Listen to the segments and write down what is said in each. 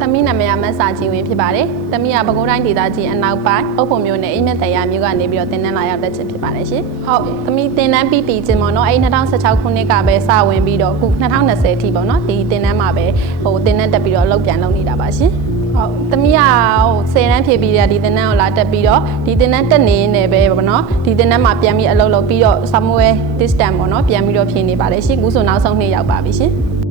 သမီးနာမည်ကမတ်စာကြီးဝင်းဖြစ်ပါတယ်။သမီးကပဲခူးတိုင်းဒေသကြီးအနောက်ပိုင်းအုပ်ဖို့မျိုးနဲ့အိမ်မက်တရားမျိုးကနေပြီးတော့တင်နန်းလာရောက်တက်ချင်ဖြစ်ပါတယ်ရှင်။ဟုတ်သမီးတင်နန်းပြီးတည်ခြင်းပေါ့နော်။အဲ့2016ခုနှစ်ကပဲစဝင်ပြီးတော့အခု2020အထိပေါ့နော်။ဒီတင်နန်းမှာပဲဟိုတင်နန်းတက်ပြီးတော့အလုပ်ပြန်လုပ်နေတာပါရှင်။ဟုတ်သမီးကဟို10တန်းဖြည့်ပြီးတဲ့ဒီတင်နန်းကိုလာတက်ပြီးတော့ဒီတင်နန်းတက်နေနေပဲပေါ့နော်ဒီတင်နန်းမှာပြန်ပြီးအလုပ်လုပ်ပြီးတော့ somewhere distance ပေါ့နော်ပြန်ပြီးတော့ဖြည့်နေပါတယ်ရှင်အခုဆိုနောက်ဆုံးနေ့ရောက်ပါပြီရှင်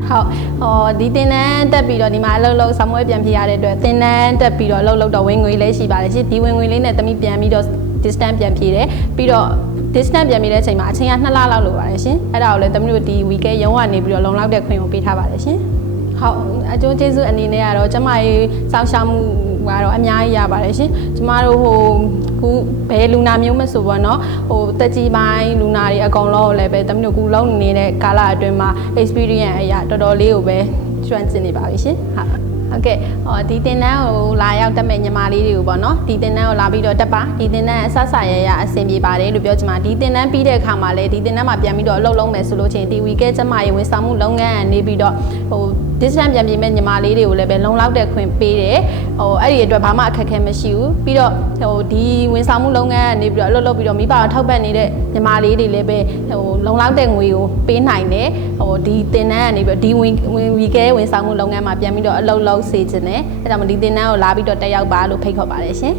ဟုတ်ဟောဒီတင်နန်းတက်ပြီးတော့ဒီမှာအလုပ်လုပ် somewhere ပြန်ဖြည့်ရတဲ့အတွက်တင်နန်းတက်ပြီးတော့အလုပ်လုပ်တော့ဝင်ငွေလေးရှိပါတယ်ရှင်ဒီဝင်ငွေလေးနဲ့သမီးပြန်ပြီးတော့ distance ပြန်ဖြည့်တယ်ပြီးတော့ distance ပြန်ပြီးတဲ့အချိန်မှာအချိန်က2လလောက်လိုပါတယ်ရှင်အဲ့ဒါကိုလည်းသမီးတို့ဒီ weekend ရုံးကနေပြီးတော့လုံလောက်တဲ့ခွင့်ကိုပေးထားပါတယ်ရှင်ဟုတ်အကျိုးကျေးဇူးအနေနဲ့ကတော့ကျမရေးစောင့်ရှောက်မှု ကတော့အများကြီးရပါတယ်ရှင်ကျမတို့ဟိုခုဘယ်လူနာမျိုးမဆိုပေါ့နော်ဟိုတက်ကြီးပိုင်းလူနာတွေအကုန်လုံးကိုလည်းပဲတမီးတို့ကူလုံးနေတဲ့ကာလအတွင်းမှာ experience အရာတော်တော်လေးကိုပဲကျွမ်းကျင်နေပါပြီရှင်ဟုတ်ဟုတ်ကဲ့ဟောဒီတင်တန်းကိုလာရောက်တက်မဲ့ညီမလေးတွေကိုပေါ့နော်ဒီတင်တန်းကိုလာပြီးတော့တက်ပါဒီတင်တန်းအဆဆရရအဆင်ပြေပါတယ်လို့ပြောချင်ပါဒီတင်တန်းပြီးတဲ့အခါမှာလည်းဒီတင်တန်းမှာပြန်ပြီးတော့အလုပ်လုံးမယ်ဆိုလို့ချင်းဒီ weekend ကျမရေဝန်ဆောင်မှုလုပ်ငန်းကနေပြီးတော့ဟို distance ပြန်ပြေမဲ့ညီမလေးတွေကိုလည်းပဲလုံလောက်တဲ့ခွင့်ပေးတယ်ဟိုအဲ့ဒီအတွက်ဘာမှအခက်အခဲမရှိဘူးပြီးတော့ဟိုဒီဝန်ဆောင်မှုလုပ်ငန်းကနေပြီးတော့အလုပ်လုပ်ပြီးတော့မိဘတော်ထောက်ပံ့နေတဲ့ညီမလေးတွေလည်းပဲဟိုလုံလောက်တဲ့ငွေကိုပေးနိုင်တယ်ဟိုဒီတင်နန်းကနေပြီးတော့ဒီဝင်ဝင်ဝီကဲဝန်ဆောင်မှုလုပ်ငန်းမှာပြန်ပြီးတော့အလုပ်လုပ်စေချင်တယ်အဲဒါကြောင့်မို့ဒီတင်နန်းကိုလာပြီးတော့တက်ရောက်ပါလို့ဖိတ်ခေါ်ပါတယ်ရှင်